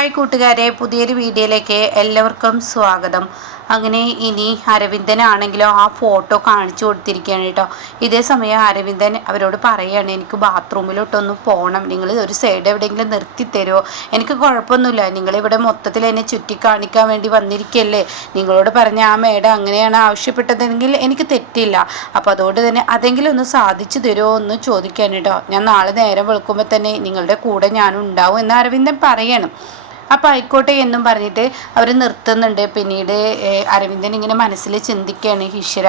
Hi കൂട്ടുകാരെ, പുതിയൊരു വീഡിയോയിലേക്ക് എല്ലാവർക്കും സ്വാഗതം. അങ്ങനെ ഇനി അരവിന്ദനാണെങ്കിലോ ആ ഫോട്ടോ കാണിച്ചു കൊടുത്തിരിക്കുകയാണ് കേട്ടോ. ഇതേ സമയം അരവിന്ദൻ അവരോട് പറയുകയാണ്, എനിക്ക് ബാത്റൂമിലോട്ടൊന്ന് പോകണം, നിങ്ങൾ ഒരു സൈഡ് എവിടെയെങ്കിലും നിർത്തി തരുമോ? എനിക്ക് കുഴപ്പമൊന്നുമില്ല, നിങ്ങളിവിടെ മൊത്തത്തിൽ എന്നെ ചുറ്റിക്കാണിക്കാൻ വേണ്ടി വന്നിരിക്കല്ലേ, നിങ്ങളോട് പറഞ്ഞ ആ മേഡം അങ്ങനെയാണ് ആവശ്യപ്പെട്ടതെങ്കിൽ എനിക്ക് തെറ്റില്ല, അപ്പോൾ അതുകൊണ്ട് തന്നെ അതെങ്കിലും ഒന്ന് സാധിച്ചു തരുമോ എന്ന് ചോദിക്കാൻ കേട്ടോ. ഞാൻ നാളെ നേരം വെളുക്കുമ്പോൾ തന്നെ നിങ്ങളുടെ കൂടെ ഞാനും ഉണ്ടാവും എന്ന് അരവിന്ദൻ പറയണം. അപ്പോൾ ആയിക്കോട്ടെ എന്നും പറഞ്ഞിട്ട് അവർ നിർത്തുന്നുണ്ട്. പിന്നീട് അരവിന്ദൻ ഇങ്ങനെ മനസ്സിൽ ചിന്തിക്കുകയാണ്, ഈശ്വര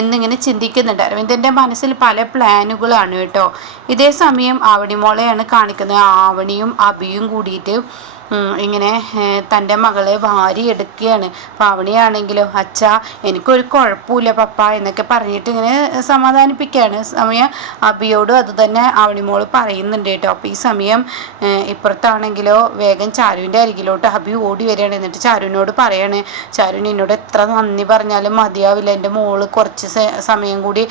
എന്നിങ്ങനെ ചിന്തിക്കുന്നുണ്ട്. അരവിന്ദൻ്റെ മനസ്സിൽ പല പ്ലാനുകളാണ് കേട്ടോ. ഇതേ സമയം ആവണിമോളെയാണ് കാണിക്കുന്നത്. ആവണിയും അഭിയും കൂടിയിട്ട് ഇങ്ങനെ തൻ്റെ മകളെ വാരിയെടുക്കുകയാണ്. പാവണിയാണെങ്കിലോ, അച്ഛാ എനിക്കൊരു കുഴപ്പമില്ല പപ്പ എന്നൊക്കെ പറഞ്ഞിട്ട് ഇങ്ങനെ സമാധാനിപ്പിക്കുകയാണ്. സമയം അബിയോടും അത് തന്നെ ആവണിമോൾ പറയുന്നുണ്ട് കേട്ടോ. അപ്പോൾ ഈ സമയം ഇപ്പുറത്താണെങ്കിലോ വേഗം ചാരുവിൻ്റെ അരികിലോട്ട് അബി ഓടി വരികയാണ്. എന്നിട്ട് ചാരുവിനോട് പറയാണ്, ചാരുവിന് എന്നോട് എത്ര നന്ദി പറഞ്ഞാലും മതിയാവില്ല, എൻ്റെ മോള് കുറച്ച് സമയം കൂടി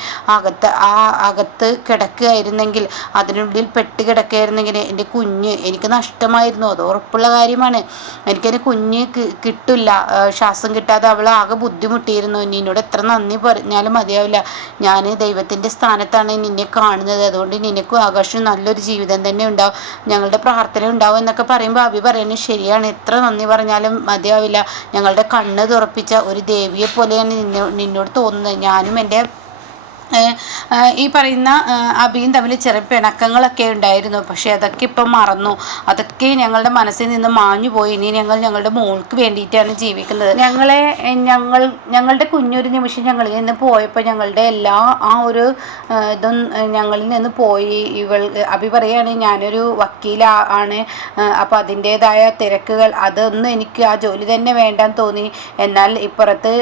അകത്ത് കിടക്കുകയായിരുന്നെങ്കിൽ, അതിനുള്ളിൽ പെട്ട് കിടക്കുകയായിരുന്നെങ്കിൽ എൻ്റെ കുഞ്ഞ് എനിക്ക് നഷ്ടമായിരുന്നു, അത് ഉറപ്പുള്ള കാര്യമാണ്. എനിക്കെൻ്റെ കുഞ്ഞ് കിട്ടില്ല, ശ്വാസം കിട്ടാതെ അവൾ ആകെ ബുദ്ധിമുട്ടിയിരുന്നു. നിന്നോട് എത്ര നന്ദി പറഞ്ഞാലും മതിയാവില്ല. ഞാൻ ദൈവത്തിൻ്റെ സ്ഥാനത്താണ് നിന്നെ കാണുന്നത്, അതുകൊണ്ട് നിനക്കും ആകാശം നല്ലൊരു ജീവിതം തന്നെ ഉണ്ടാവും, ഞങ്ങളുടെ പ്രാർത്ഥന ഉണ്ടാവും എന്നൊക്കെ പറയുമ്പോൾ അഭി പറയുന്നത് ശരിയാണ്, എത്ര നന്ദി പറഞ്ഞാലും മതിയാവില്ല. ഞങ്ങളുടെ കണ്ണ് തുറപ്പിച്ച ഒരു ദേവിയെ പോലെയാണ് നിന്നോട് തോന്നുന്നത്. ഞാനും എൻ്റെ ഈ പറയുന്ന അഭിയും തമ്മിൽ ചെറിയ പിണക്കങ്ങളൊക്കെ ഉണ്ടായിരുന്നു, പക്ഷേ അതൊക്കെ ഇപ്പം മറന്നു, അതൊക്കെ ഞങ്ങളുടെ മനസ്സിൽ നിന്ന് മാഞ്ഞു പോയി. ഇനി ഞങ്ങൾ ഞങ്ങളുടെ മോൾക്ക് വേണ്ടിയിട്ടാണ് ജീവിക്കുന്നത്. ഞങ്ങളുടെ കുഞ്ഞൊരു നിമിഷം ഞങ്ങളിൽ നിന്ന് പോയപ്പോൾ ഞങ്ങളുടെ എല്ലാ ആ ഒരു ഇതും ഞങ്ങളിൽ നിന്ന് പോയി. അഭി പറയുകയാണ്, ഞാനൊരു വക്കീലാണ്, അപ്പോൾ അതിൻ്റേതായ തിരക്കുകൾ അതൊന്നും എനിക്ക് ആ ജോലി തന്നെ വേണ്ടാന്ന് തോന്നി. എന്നാൽ ഇപ്പുറത്ത്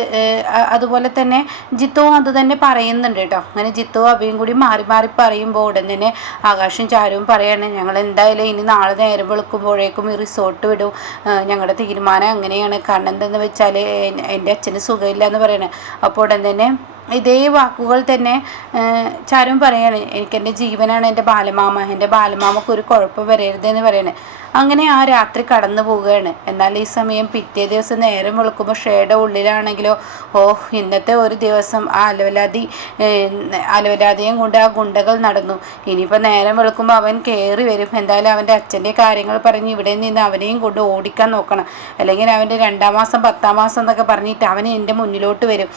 അതുപോലെ തന്നെ ജിത്തുവും അത് തന്നെ പറയുന്നുണ്ട് കേട്ടോ. അങ്ങനെ ജിത്തുവും അഭിയും കൂടി മാറി മാറി പറയുമ്പോൾ ഉടൻ തന്നെ ആകാശും ചാരുവും പറയാണ്, ഞങ്ങൾ എന്തായാലും ഇനി നാളെ നേരം വെളുക്കുമ്പോഴേക്കും ഈ റിസോർട്ട് വിടും, ഞങ്ങളുടെ തീരുമാനം അങ്ങനെയാണ്. കാരണം എന്തെന്ന് വെച്ചാൽ എൻ്റെ അച്ഛന് സുഖമില്ല എന്ന് പറയണേ. അപ്പോൾ ഉടൻ തന്നെ ഇതേ വാക്കുകൾ തന്നെ ചാരും പറയാണ്, എനിക്കെൻ്റെ ജീവനാണ് എൻ്റെ ബാലമാമക്ക് ഒരു കുഴപ്പം വരരുതെന്ന് പറയണേ. അങ്ങനെ ആ രാത്രി കടന്നു പോവുകയാണ്. എന്നാൽ ഈ സമയം പിറ്റേ ദിവസം നേരം വെളുക്കുമ്പോൾ ഷേയുടെ ഉള്ളിലാണെങ്കിലോ, ഇന്നത്തെ ഒരു ദിവസം ആ അലവലാതിയും കൊണ്ട് ആ ഗുണ്ടകൾ നടന്നു. ഇനിയിപ്പോൾ നേരം വെളുക്കുമ്പോൾ അവൻ കയറി വരും. എന്തായാലും അവൻ്റെ അച്ഛൻ്റെ കാര്യങ്ങൾ പറഞ്ഞ് ഇവിടെ നിന്ന് അവനെയും കൊണ്ട് ഓടിക്കാൻ നോക്കണം, അല്ലെങ്കിൽ അവൻ്റെ 2-ാം മാസം 10-ാം മാസം എന്നൊക്കെ പറഞ്ഞിട്ട് അവൻ എൻ്റെ മുന്നിലോട്ട് വരും.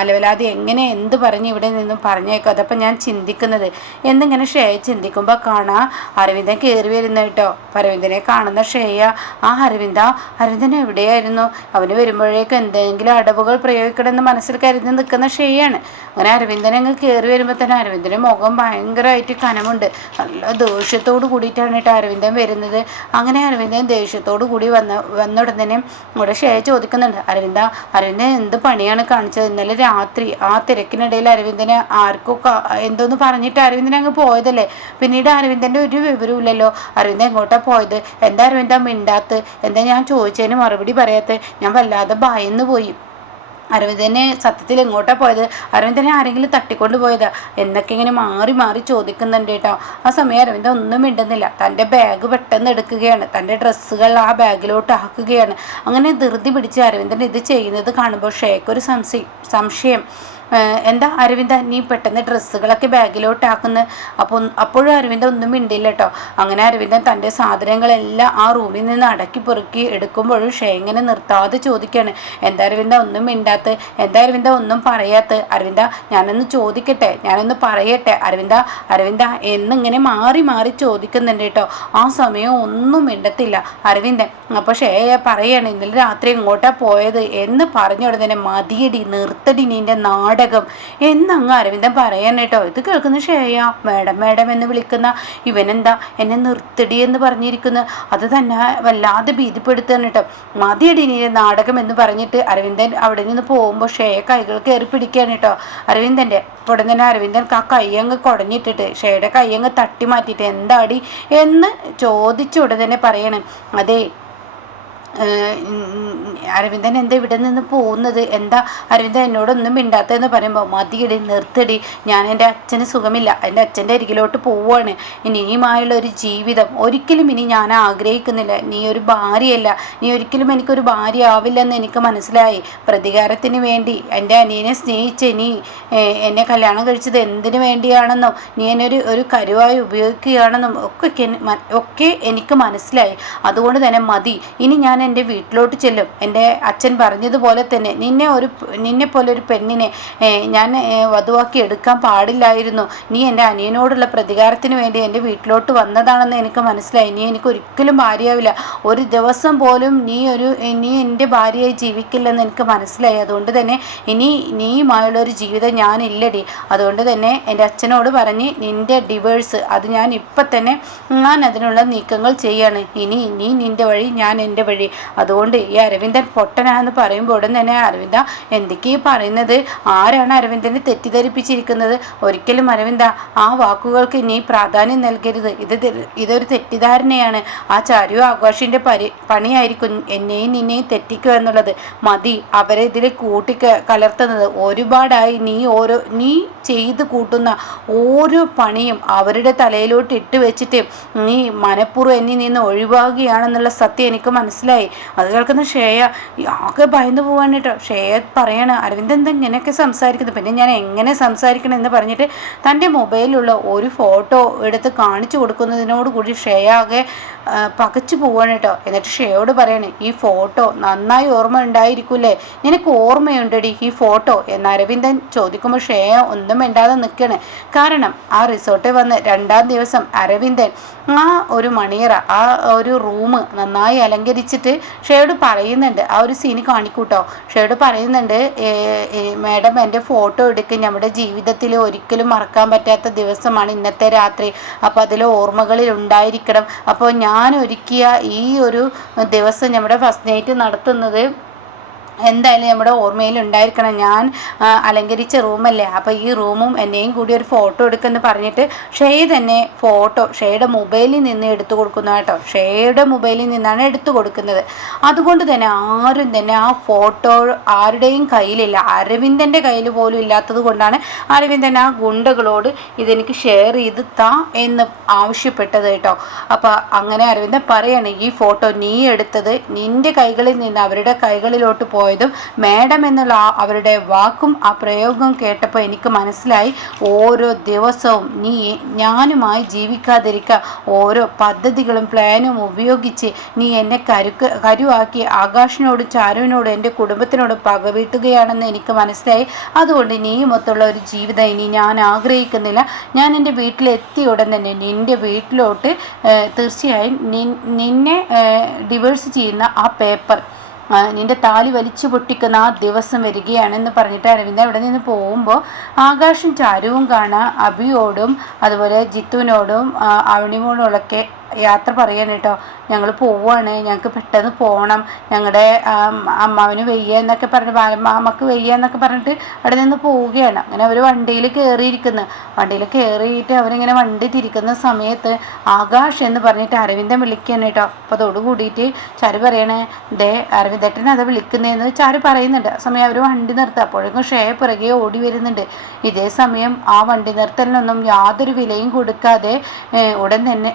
അലവലാതി എങ്ങനെ എന്ത് പറഞ്ഞ് ഇവിടെ നിന്നും പറഞ്ഞേക്കും. അതപ്പം ഞാൻ ചിന്തിക്കുന്നത് എന്നിങ്ങനെ ഷേയ ചിന്തിക്കുമ്പോൾ കാണാം അരവിന്ദൻ കയറി വരുന്ന കേട്ടോ. അരവിന്ദനെ കാണുന്ന ഷേയ, ആ അരവിന്ദൻ എവിടെയായിരുന്നു? അവന് വരുമ്പോഴേക്കും എന്തെങ്കിലും അടവുകൾ പ്രയോഗിക്കണമെന്ന് മനസ്സിൽ കരുതി നിൽക്കുന്ന ഷേയാണ്. അങ്ങനെ അരവിന്ദൻ അങ്ങ് കയറി വരുമ്പോൾ തന്നെ അരവിന്ദൻ്റെ മുഖം ഭയങ്കരമായിട്ട് കനമുണ്ട്. നല്ല ദേഷ്യത്തോട് കൂടിയിട്ടാണ് കേട്ടോ അരവിന്ദൻ വരുന്നത്. അങ്ങനെ അരവിന്ദൻ ദേഷ്യത്തോടു കൂടി വന്നുടനെ ഇവിടെ ഷേയ ചോദിക്കുന്നുണ്ട്, അരവിന്ദൻ എന്ത് പണിയാണ് കാണിച്ചത്? ഇന്നലെ രാത്രി ആ തിരക്കിനിടയിൽ അരവിന്ദനെ ആർക്കോ എന്തോന്ന് പറഞ്ഞിട്ട് അരവിന്ദൻ അങ്ങ് പോയതല്ലേ, പിന്നീട് അരവിന്ദൻ്റെ ഒരു വിവരമില്ലല്ലോ. അരവിന്ദൻ എങ്ങോട്ടാ പോയത്? എന്താ അരവിന്ദ മിണ്ടാത്ത്? എന്താ ഞാൻ ചോദിച്ചതിന് മറുപടി പറയാത്ത? ഞാൻ വല്ലാതെ ഭയന്നു പോയി. അരവിന്ദനെ സത്യത്തിൽ എങ്ങോട്ടാ പോയത്? അരവിന്ദനെ ആരെങ്കിലും തട്ടിക്കൊണ്ട് പോയതാ എന്നൊക്കെ ഇങ്ങനെ മാറി മാറി ചോദിക്കുന്നുണ്ട് കേട്ടോ. ആ സമയം അരവിന്ദൻ ഒന്നും മിണ്ടുന്നില്ല. തൻ്റെ ബാഗ് പെട്ടെന്ന് എടുക്കുകയാണ്, തൻ്റെ ഡ്രസ്സുകൾ ആ ബാഗിലോട്ട് ആക്കുകയാണ്. അങ്ങനെ ധൃതി പിടിച്ച് അരവിന്ദൻ ഇത് ചെയ്യുന്നത് കാണുമ്പോൾ ഷേക്കൊരു സംശയം, എന്താ അരവിന്ദ നീ പെട്ടെന്ന് ഡ്രസ്സുകളൊക്കെ ബാഗിലോട്ടാക്കുന്നു? അപ്പോഴും അരവിന്ദൻ ഒന്നും മിണ്ടില്ല കേട്ടോ. അങ്ങനെ അരവിന്ദൻ തൻ്റെ സാധനങ്ങളെല്ലാം ആ റൂമിൽ നിന്ന് അടക്കി പെറുക്കി എടുക്കുമ്പോഴും ഷേ ഇങ്ങനെ നിർത്താതെ ചോദിക്കുകയാണ്, എന്താ അരവിന്ദ ഒന്നും മിണ്ടാത്ത? എന്താ അരവിന്ദ ഒന്നും പറയാത്ത? അരവിന്ദ ഞാനൊന്ന് ചോദിക്കട്ടെ, ഞാനൊന്ന് പറയട്ടെ അരവിന്ദ എന്നിങ്ങനെ മാറി മാറി ചോദിക്കുന്നുണ്ട് കേട്ടോ. ആ സമയം ഒന്നും മിണ്ടത്തില്ല അരവിന്ദൻ. അപ്പോൾ ഷേ പറയാണ്, ഇന്നലെ രാത്രി എങ്ങോട്ടാ പോയത് എന്ന് പറഞ്ഞ ഉടനെ മതിയടി, നിർത്തടി നിന്റെ നാടകം എന്നങ്ങ് അരവിന്ദൻ പറയാൻ കേട്ടോ. ഇത് കേൾക്കുന്ന ഷേയ മേഡം എന്ന് വിളിക്കുന്ന ഇവനെന്താ എന്നെ നിർത്തടി എന്ന് പറഞ്ഞിരിക്കുന്നു, അത് തന്നെ വല്ലാതെ ഭീതിപ്പെടുത്തുകയാണ് കേട്ടോ. മതിയടി നീ നാടകം എന്ന് പറഞ്ഞിട്ട് അരവിന്ദൻ അവിടെ നിന്ന് പോകുമ്പോൾ ഷേയ കൈകൾ കയറി പിടിക്കുകയാണ് കേട്ടോ അരവിന്ദൻ്റെ. ഉടൻ തന്നെ അരവിന്ദൻ ആ കയ്യങ്ങ് കുടഞ്ഞിട്ടിട്ട് ഷേയുടെ കയ്യങ്ങ് തട്ടി മാറ്റിയിട്ട് എന്താടി എന്ന് ചോദിച്ച ഉടൻ തന്നെ പറയണം, അതെ അരവിന്ദൻ എന്താ ഇവിടെ നിന്ന് പോകുന്നത്, എന്താ അരവിന്ദൻ എന്നോടൊന്നും മിണ്ടാത്തതെന്ന് പറയുമ്പോൾ മതിയടി നിർത്തടി, ഞാൻ എൻ്റെ അച്ഛന് സുഖമില്ല, എൻ്റെ അച്ഛൻ്റെ അരികിലോട്ട് പോവുകയാണ്, ഇനിയുമായുള്ള ഒരു ജീവിതം ഒരിക്കലും ഇനി ഞാൻ ആഗ്രഹിക്കുന്നില്ല, നീ ഒരു ഭാര്യയല്ല, നീ ഒരിക്കലും എനിക്കൊരു ഭാര്യ ആവില്ലെന്ന് എനിക്ക് മനസ്സിലായി, പ്രതികാരത്തിന് വേണ്ടി എൻ്റെ അനിയനെ സ്നേഹിച്ച് നീ എന്നെ കല്യാണം കഴിച്ചത് എന്തിനു വേണ്ടിയാണെന്നും നീ എന്നെ ഒരു കരുവായി ഉപയോഗിക്കുകയാണെന്നും ഒക്കെ എനിക്ക് മനസ്സിലായി, അതുകൊണ്ട് തന്നെ മതി, ഇനി ഞാൻ എൻ്റെ വീട്ടിലോട്ട് ചെല്ലും, എൻ്റെ അച്ഛൻ പറഞ്ഞതുപോലെ തന്നെ നിന്നെ പോലെ ഒരു പെണ്ണിനെ ഞാൻ വധുവാക്കി എടുക്കാൻ പാടില്ലായിരുന്നു, നീ എൻ്റെ അനിയനോടുള്ള പ്രതികാരത്തിന് വേണ്ടി എൻ്റെ വീട്ടിലോട്ട് വന്നതാണെന്ന് എനിക്ക് മനസ്സിലായി, നീ എനിക്ക് ഒരിക്കലും ഭാര്യയാവില്ല, ഒരു ദിവസം പോലും നീ എൻ്റെ ഭാര്യയായി ജീവിക്കില്ലെന്ന് എനിക്ക് മനസ്സിലായി, അതുകൊണ്ട് തന്നെ നീയുമായുള്ള ഒരു ജീവിതം ഞാനില്ലടി, അതുകൊണ്ട് തന്നെ എൻ്റെ അച്ഛനോട് പറഞ്ഞ് നിൻ്റെ ഡിവേഴ്സ് അത് ഞാൻ ഇപ്പം തന്നെ അതിനുള്ള നീക്കങ്ങൾ ചെയ്യാണ്, ഇനി നീ നിൻ്റെ വഴി, ഞാൻ എൻ്റെ വഴി, അതുകൊണ്ട് ഈ അരവിന്ദൻ പൊട്ടനാന്ന് പറയുമ്പോൾ ഉടൻ തന്നെ അരവിന്ദ എന്തൊക്കെയാ പറയുന്നത്, ആരാണ് അരവിന്ദനെ തെറ്റിദ്ധരിപ്പിച്ചിരിക്കുന്നത്, ഒരിക്കലും അരവിന്ദ ആ വാക്കുകൾക്ക് നീ പ്രാധാന്യം നൽകരുത്, ഇതൊരു തെറ്റിദ്ധാരണയാണ്, ആ ചാരു ആഘോഷിൻ്റെ പണിയായിരിക്കും എന്നെയും നിന്നെയും തെറ്റിക്കുക എന്നുള്ളത്, മതി അവരെ ഇതിൽ കലർത്തുന്നത്, ഒരുപാടായി നീ ചെയ്ത് കൂട്ടുന്ന ഓരോ പണിയും അവരുടെ തലയിലോട്ട് ഇട്ട് വെച്ചിട്ട് നീ മനഃപൂർവ്വം എന്നിൽ നിന്ന് ഒഴിവാകുകയാണെന്നുള്ള സത്യം എനിക്ക് മനസ്സിലായി. അത് കേൾക്കുന്ന ശ്രേയ ആകെ ഭയന്നു പോവാൻ കേട്ടോ. ശ്രേയ പറയണ അരവിന്ദ് എന്താ ഇങ്ങനെയൊക്കെ സംസാരിക്കുന്നത്, പിന്നെ ഞാൻ എങ്ങനെ സംസാരിക്കണം എന്ന് പറഞ്ഞിട്ട് തൻ്റെ മൊബൈലിലുള്ള ഒരു ഫോട്ടോ എടുത്ത് കാണിച്ചു കൊടുക്കുന്നതിനോട് കൂടി ശ്രേയ ആകെ പകച്ചു പോവാണ് കേട്ടോ. എന്നിട്ട് ശ്രേയോട് പറയണേ ഈ ഫോട്ടോ നന്നായി ഓർമ്മ ഉണ്ടായിരിക്കൂലേ, നിനക്ക് ഓർമ്മയുണ്ടടി ഈ ഫോട്ടോ എന്ന് അരവിന്ദൻ ചോദിക്കുമ്പോൾ ശ്രേയ ഒന്നും മിണ്ടാതെ നിൽക്കണേ. കാരണം ആ റിസോർട്ടിൽ വന്ന് 2-ാം ദിവസം അരവിന്ദൻ ആ ഒരു മണിയറ ആ ഒരു റൂം നന്നായി അലങ്കരിച്ചിട്ട് ഷേയോട് പറയുന്നുണ്ട്, ആ ഒരു സീന് കാണിക്കൂട്ടോ. ഷേയോട് പറയുന്നുണ്ട് മാഡം എൻ്റെ ഫോട്ടോ എടുക്കുക, നമ്മുടെ ജീവിതത്തിൽ ഒരിക്കലും മറക്കാൻ പറ്റാത്ത ദിവസമാണ് ഇന്നത്തെ രാത്രി, അപ്പോൾ അതിൽ ഓർമ്മകളിൽ ഉണ്ടായിരിക്കണം, അപ്പോൾ ഞാൻ ഒരുക്കിയ ഈ ഒരു ദിവസം നമ്മുടെ ഫസ്റ്റ് നൈറ്റ് നടത്തുന്നത് എന്തായാലും നമ്മുടെ ഓർമ്മയിൽ ഉണ്ടായിരിക്കണം, ഞാൻ അലങ്കരിച്ച റൂമല്ലേ, അപ്പോൾ ഈ റൂമും എന്നെയും കൂടി ഒരു ഫോട്ടോ എടുക്കുമെന്ന് പറഞ്ഞിട്ട് ഷെയ് തന്നെ ഫോട്ടോ ഷെയുടെ മൊബൈലിൽ നിന്ന് എടുത്തു കൊടുക്കുന്നു കേട്ടോ. ഷെയുടെ മൊബൈലിൽ നിന്നാണ് എടുത്തു കൊടുക്കുന്നത്. അതുകൊണ്ട് തന്നെ ആരും തന്നെ ആ ഫോട്ടോ ആരുടെയും കയ്യിലില്ല, അരവിന്ദൻ്റെ കയ്യിൽ പോലും ഇല്ലാത്തത് കൊണ്ടാണ് അരവിന്ദൻ ആ ഗുണ്ടകളോട് ഇതെനിക്ക് ഷെയർ ചെയ്ത് താ എന്ന് ആവശ്യപ്പെട്ടത് കേട്ടോ. അപ്പോൾ അങ്ങനെ അരവിന്ദൻ പറയാണ് ഈ ഫോട്ടോ നീ എടുത്തത് നിൻ്റെ കൈകളിൽ നിന്ന് അവരുടെ കൈകളിലോട്ട് പോയതും മാഡം എന്നുള്ള അവരുടെ വാക്കും ആ പ്രയോഗവും കേട്ടപ്പോൾ എനിക്ക് മനസ്സിലായി, ഓരോ ദിവസവും നീ ഞാനുമായി ജീവിക്കാതിരിക്കുക, ഓരോ പദ്ധതികളും പ്ലാനും ഉപയോഗിച്ച് നീ എന്നെ കരുവാക്കി ആകാശിനോടും ചാരുവിനോടും എൻ്റെ കുടുംബത്തിനോടും പകവീട്ടുകയാണെന്ന് എനിക്ക് മനസ്സിലായി. അതുകൊണ്ട് നീയുമൊത്തുള്ള ഒരു ജീവിതം ഇനി ഞാൻ ആഗ്രഹിക്കുന്നില്ല. ഞാൻ എൻ്റെ വീട്ടിലെത്തിയ ഉടൻ തന്നെ നിൻ്റെ വീട്ടിലോട്ട് തീർച്ചയായും നിന്നെ ഡിവേഴ്സ് ചെയ്യുന്ന ആ പേപ്പർ, നിന്റെ താലി വലിച്ചു പൊട്ടിക്കുന്ന ആ ദിവസം വരികയാണെന്ന് പറഞ്ഞിട്ട് അരവിന്ദൻ ഇവിടെ നിന്ന് പോകുമ്പോൾ ആകാശും ചാരുവും കാണാൻ അഭിയോടും അതുപോലെ ജിത്തുവിനോടും അവണിമോളൊക്കെ യാത്ര പറയാൻ കേട്ടോ. ഞങ്ങൾ പോവുകയാണ്, ഞങ്ങൾക്ക് പെട്ടെന്ന് പോകണം, ഞങ്ങളുടെ അമ്മാവിന് വയ്യ എന്നൊക്കെ പറഞ്ഞ് അമ്മക്ക് വയ്യ എന്നൊക്കെ പറഞ്ഞിട്ട് അവിടെ നിന്ന് പോവുകയാണ്. അങ്ങനെ അവർ വണ്ടിയിൽ കയറിയിരിക്കുന്നു. വണ്ടിയിൽ കയറിയിട്ട് അവരിങ്ങനെ വണ്ടി തിരിക്കുന്ന സമയത്ത് ആകാശ് എന്ന് പറഞ്ഞിട്ട് അരവിന്ദൻ വിളിക്കുകയാണ് കേട്ടോ. അപ്പോൾ അതോട് കൂടിയിട്ട് ചാരു പറയണേ ദേ അരവിന്ദേട്ടൻ അത് വിളിക്കുന്നതെന്ന് ചാരു പറയുന്നുണ്ട്. ആ സമയം അവർ വണ്ടി നിർത്തുക. അപ്പോഴേക്കും ഷേയ പിറകെ ഓടി വരുന്നുണ്ട്. ഇതേ സമയം ആ വണ്ടി നിർത്തലിനൊന്നും യാതൊരു വിലയും കൊടുക്കാതെ ഉടൻ തന്നെ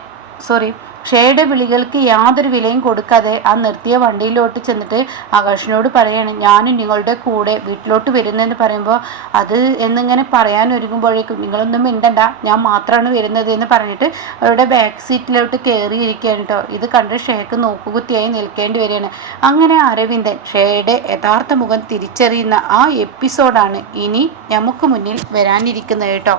ഷേയുടെ വിളികൾക്ക് യാതൊരു വിലയും കൊടുക്കാതെ ആ നിർത്തിയ വണ്ടിയിലോട്ട് ചെന്നിട്ട് ആകാശിനോട് പറയാണ് ഞാനും നിങ്ങളുടെ കൂടെ വീട്ടിലോട്ട് വരുന്നതെന്ന് പറയുമ്പോൾ അത് എന്നിങ്ങനെ പറയാൻ ഒരുങ്ങുമ്പോഴേക്കും നിങ്ങളൊന്നും മിണ്ടണ്ട, ഞാൻ മാത്രമാണ് വരുന്നത് എന്ന് പറഞ്ഞിട്ട് അവരുടെ ബാക്ക് സീറ്റിലോട്ട് കയറിയിരിക്കുകയാണ് കേട്ടോ. ഇത് കണ്ട് ഷേക്ക് നോക്കുകുത്തിയായി നിൽക്കേണ്ടി വരികയാണ്. അങ്ങനെ അരവിന്ദൻ ഷേയുടെ യഥാർത്ഥ മുഖം തിരിച്ചറിയുന്ന ആ എപ്പിസോഡാണ് ഇനി നമുക്ക് മുന്നിൽ വരാനിരിക്കുന്നത് കേട്ടോ.